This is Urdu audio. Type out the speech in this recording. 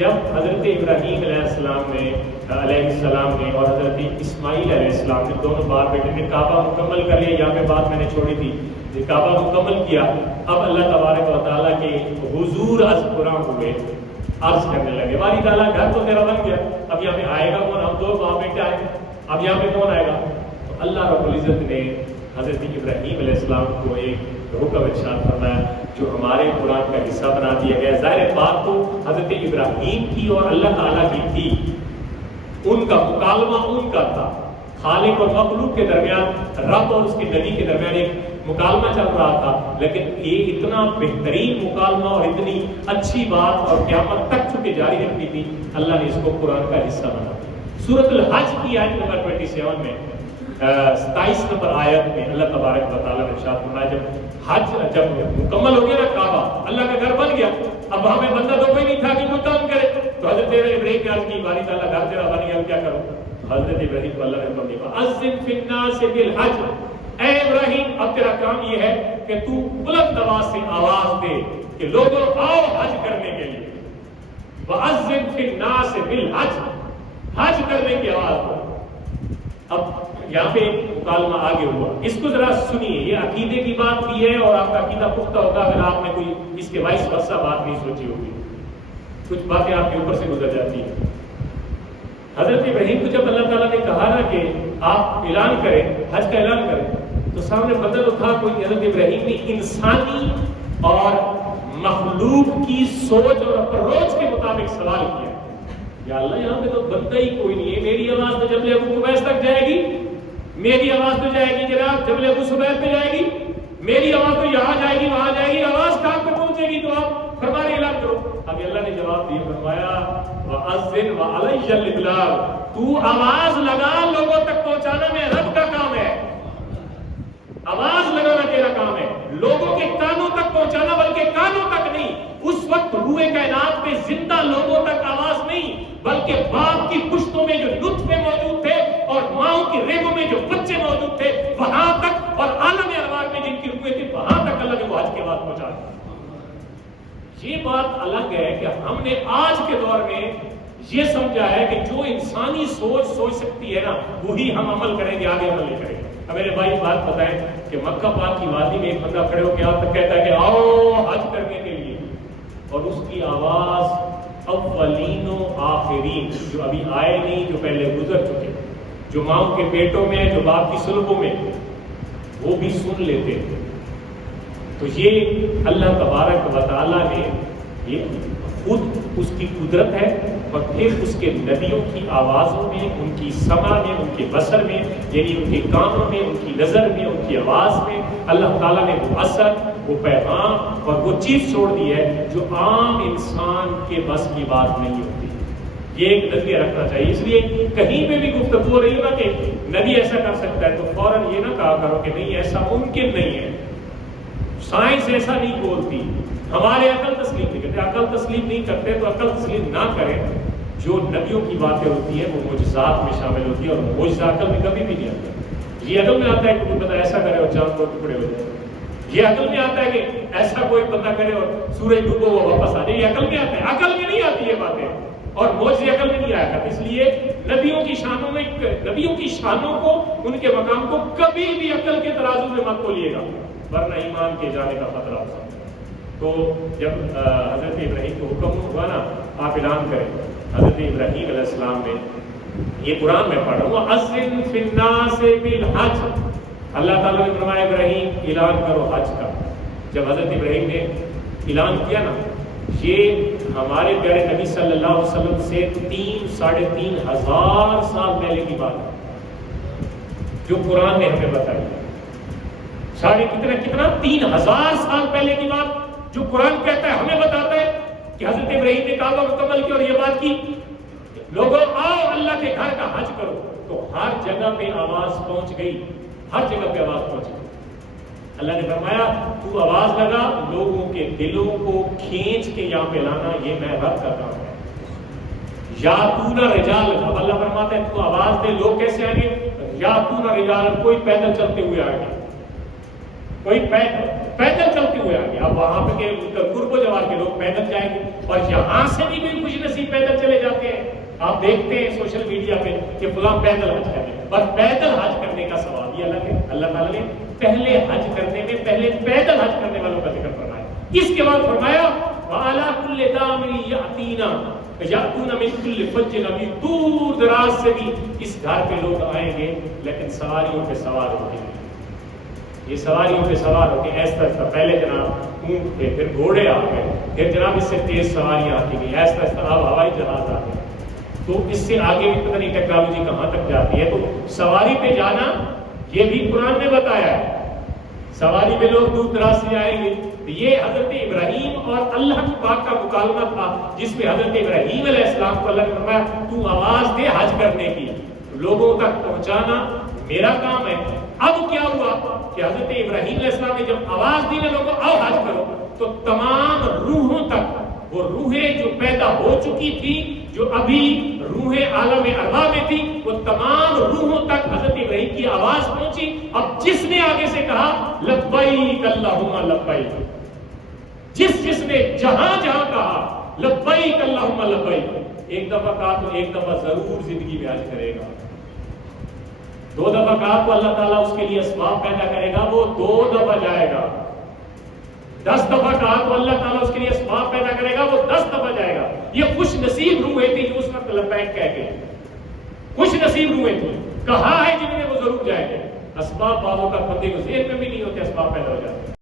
جب حضرت ابراہیم علیہ السلام نے اور حضرت اسماعیل علیہ السلام نے دونوں باپ بیٹے نے کعبہ مکمل کر لیا، یہاں پہ بات میں نے چھوڑی تھی، یہ کعبہ مکمل کیا، اب اللہ تبارک و تعالیٰ کے حضور از قرآن ہوئے، عرض کرنے لگے باری تعالیٰ گھر تو تیرا بن گیا، اب یہاں پہ آئے گا کون؟ ہم دو باپ بیٹے آئے، اب یہاں پہ کون آئے گا؟ تو اللہ رب العزت نے حضرت ابراہیم علیہ السلام کو ایک حکم ارشاد فرمایا جو ہمارے قرآن کا حصہ بنا دیا گیا۔ ظاہر بات تو حضرت ابراہیم کی اور اللہ تعالیٰ کی تھی، ان کا مکالمہ ان کا تھا، خالق اور مخلوق کے درمیان، رب اور اس کے نبی کے درمیان ایک مکالمہ چل رہا تھا، لیکن یہ اتنا بہترین مکالمہ اور اتنی اچھی بات اور قیامت تک چونکہ جاری رکھنی تھی، اللہ نے اس کو قرآن کا حصہ بنا دیا۔ سورۃ الحج کی آیت نمبر 27 میں 27 نمبر آیت میں اللہ تبارک و تعالیٰ نے ارشاد فرمایا جب مکمل ہو گیا نا کعبہ، اللہ کا گھر بن گیا، اب وہاں پہ بندہ تو کوئی نہیں تھا کہ کوئی کام کرے، تو حضرت ابراہیم نے عرض کی باری تعالیٰ گھر تیرا بن گیا، اب کیا کروں؟ حضرت ابراہیم کو اللہ نے حکم دیا اذن فی الناس بالحج، اے ابراہیم اب تیرا کام یہ ہے کہ تو بلند آواز سے آواز دے کہ لوگوں آؤ حج کرنے کے لیے، وَأَذِّن فِي النَّاسِ بِالْحَجِّ، حج کرنے کی آواز دو۔ اب یہاں پہ مکالمہ آگے ہوا، اس کو ذرا سنیے، یہ عقیدے کی بات بھی ہے اور آپ کا عقیدہ پختہ ہوگا اگر آپ نے کوئی اس کے وائس ورثہ بات نہیں سوچی ہوگی، کچھ باتیں آپ کے اوپر سے گزر جاتی ہیں۔ حضرت ابراہیم کو جب اللہ تعالیٰ نے کہا نا کہ آپ اعلان کریں، حج کا اعلان کریں، تو سامنے بندہ تو تھا کوئی، حضرت ابراہیم نے انسانی اور مخلوق کی سوچ اور اپروچ کے مطابق سوال کیا، یا اللہ یہاں پہ تو بندہ ہی کوئی نہیں ہے، میری آواز تو جبل ابو قبیس تک جائے گی، میری آواز تو جائے گی جناب جبل ابو سبیل پہ جائے گی، میری آواز تو یہاں جائے گی وہاں جائے گی، آواز کہاں پہ پہنچے گی؟ تو آپ فرمانے اعلان کرو۔ اب اللہ نے جواب دیا، فرمایا وَأَذِّن وَعَلَيَّ الْإِبْلَاغُ، تو آواز لگا، لوگوں تک پہنچانا میں رب کا کام ہے، آواز لگانا تیرا کام ہے، لوگوں کے کانوں تک پہنچانا، بلکہ کانوں تک نہیں، اس وقت روح کائنات پہ زندہ لوگوں تک آواز نہیں، بلکہ باپ کی پشتوں میں جو نطفے موجود تھے اور ماؤں کی ریگوں میں جو بچے موجود تھے وہاں تک، اور عالم ارواح میں جن کی روحیں تھی وہاں تک اللہ نے وہ حج کے بعد پہنچا دی۔ یہ بات الگ ہے کہ ہم نے آج کے دور میں یہ سمجھا ہے کہ جو انسانی سوچ سکتی ہے نا وہی ہم عمل کریں گے، آگے عمل نہیں کریں گے۔ اب میرے بھائی بات بتائیں کہ مکہ پاک کی وادی میں ایک بندہ کھڑے ہو کے آپ تک کہتا ہے کہ آؤ حج کرنے کے لیے، اور اس کی آواز اولین و آخرین، جو ابھی آئے نہیں، جو پہلے گزر چکے، جو ماؤں کے پیٹوں میں، جو باپ کی سلبوں میں، وہ بھی سن لیتے ہیں۔ تو یہ اللہ تبارک و تعالیٰ نے یہ خود اس کی قدرت ہے، اور پھر اس کے نبیوں کی آوازوں میں، ان کی سمع میں، ان کے بصر میں، یعنی ان کے کانوں میں، ان کی نظر میں، ان کی آواز میں اللہ تعالیٰ نے وہ اثر، وہ پیغام اور وہ چیز چھوڑ دی ہے جو عام انسان کے بس کی بات نہیں ہوتی۔ یہ ایک نظریہ رکھنا چاہیے، اس لیے کہیں پہ بھی گفتگو ہو رہی ہے نا کہ نبی ایسا کر سکتا ہے تو فوراً یہ نہ کہا کرو کہ نہیں ایسا ممکن نہیں ہے، سائنس ایسا نہیں بولتی، ہمارے عقل تسلیم نہیں کرتے، عقل تسلیم نہیں کرتے تو عقل تسلیم نہ کریں۔ جو نبیوں کی باتیں ہوتی ہیں وہ معجزات میں شامل ہوتی ہے، اور معجزہ عقل میں کبھی بھی نہیں آتا۔ یہ عقل میں آتا ہے کہ کوئی بندہ ایسا کرے اور چاند کو ٹکڑے ہو جائے، یہ عقل میں آتا ہے کہ ایسا کوئی بندہ کرے اور سورج ڈوبو وہ واپس آ جائے، یہ عقل میں آتا ہے، عقل میں نہیں آتی یہ باتیں، اور معجزے عقل میں نہیں آیا کرتے۔ اس لیے نبیوں کی شانوں میں، نبیوں کی شانوں کو، ان کے مقام کو کبھی بھی عقل کے ترازو میں مت تولیے گا، ورنہ ایمان کے جانے کا خطرہ ہو سکتا ہے۔ تو جب حضرت ابراہیم کو حکم ہوا نا آپ اعلان کریں، حضرت ابراہیم علیہ السلام نے، یہ قرآن میں پڑھ رہا ہوں، اذن فی الناس بالحج، اللہ تعالیٰ نے فرمایا ابراہیم اعلان کرو حج کا۔ جب حضرت ابراہیم نے اعلان کیا نا، یہ ہمارے پیارے نبی صلی اللہ علیہ وسلم سے 3,500 سال پہلے کی بات ہے جو قرآن نے ہمیں بتائی، ساڑھے کتنا 3,000 سال پہلے کی بات جو قرآن کہتا ہے، ہمیں بتاتا ہے کہ حضرت ابراہیم نے کعبہ مکمل کی اور یہ بات کی، لوگوں آؤ اللہ کے گھر کا حج کرو۔ تو ہر جگہ پہ آواز پہنچ گئی، ہر جگہ پہ آواز پہنچ گئی۔ اللہ نے فرمایا تو آواز لگا، لوگوں کے دلوں کو کھینچ کے یہاں پہ لانا یہ میں رب کا کام ہے۔ یا تو نہ رجال، اب اللہ فرماتا ہے تو آواز دے، لوگ کیسے آئیں گے؟ یا تو نہ رجال، کوئی پیدل چلتے ہوئے آئیں گے، کوئی پیدل چلتے ہوئے آئیں گے۔ اب وہاں پہ قرب و جوار کے لوگ پیدل جائیں گے، اور یہاں سے بھی کوئی خوش نصیب آپ دیکھتے ہیں سوشل میڈیا پہ کہ فلاں پیدل حج کرنے، بس پیدل حج کرنے کا ثواب ہی الگ ہے. اللہ تعالیٰ نے پہلے حج کرنے میں پہلے پیدل حج کرنے والوں کا ذکر فرمایا. اس کے بعد فرمایا وَعَلَىٰ كُلِّ دَامِرٍ يَأْتِينَ یاتون من کل فج عمیق، دور دراز سے بھی اس گھر پہ لوگ آئیں گے لیکن سواریوں پہ سوار ہو کے. یہ سواریوں پہ سوار ہو کے ایسا ایسا، پہلے جناب اونٹ تھے، پھر گھوڑے آ گئے، پھر جناب اس سے تیز سواریاں آتی گئی، ایسا ایسا اب ہوائی جہاز آ گئے. تو اس سے آگے بھی پتہ نہیں ٹیکنالوجی کہاں تک جاتی ہے. تو سواری پہ جانا یہ بھی قرآن نے بتایا ہے، سواری پہ لوگ دور دراز سے آئیں گے. یہ حضرت ابراہیم اور اللہ کی پاک کا مکالمہ تھا، جس میں حضرت ابراہیم علیہ السلام کو اللہ نے فرمایا تو آواز دے حج کرنے کی، لوگوں تک پہنچانا میرا کام ہے. اب کیا ہوا کہ حضرت ابراہیم علیہ السلام نے جب آواز دی نا لوگوں آؤ حج کرو، تو تمام روحوں تک، وہ روحیں جو پیدا ہو چکی تھی، جو ابھی روحیں عالم ارواح میں تھی، وہ تمام روحوں تک حضرت ابراہیم کی آواز پہنچی. اب جس نے آگے سے کہا لبیک اللہم لبیک، جس نے جہاں جہاں کہا لبیک اللہم لبیک، ایک دفعہ کہا تو ایک دفعہ ضرور زندگی میں حج کرے گا. 2 دفعہ کہا تو اللہ تعالیٰ اس کے لیے اسباب پیدا کرے گا، وہ 2 دفعہ جائے گا. 10 دفعہ کہا تو اللہ تعالیٰ اس کے لیے اسباب پیدا کرے گا، وہ 10 دفعہ جائے گا. یہ خوش نصیب روحیں تھی جو اس وقت لبیک کہہ گئے، خوش نصیب روحیں تھی، کہا ہے جنہوں نے وہ ضرور جائیں گے. اسباب بعضوں کا بندے کو ذہن میں بھی نہیں ہوتے، اسباب پیدا ہو جاتے.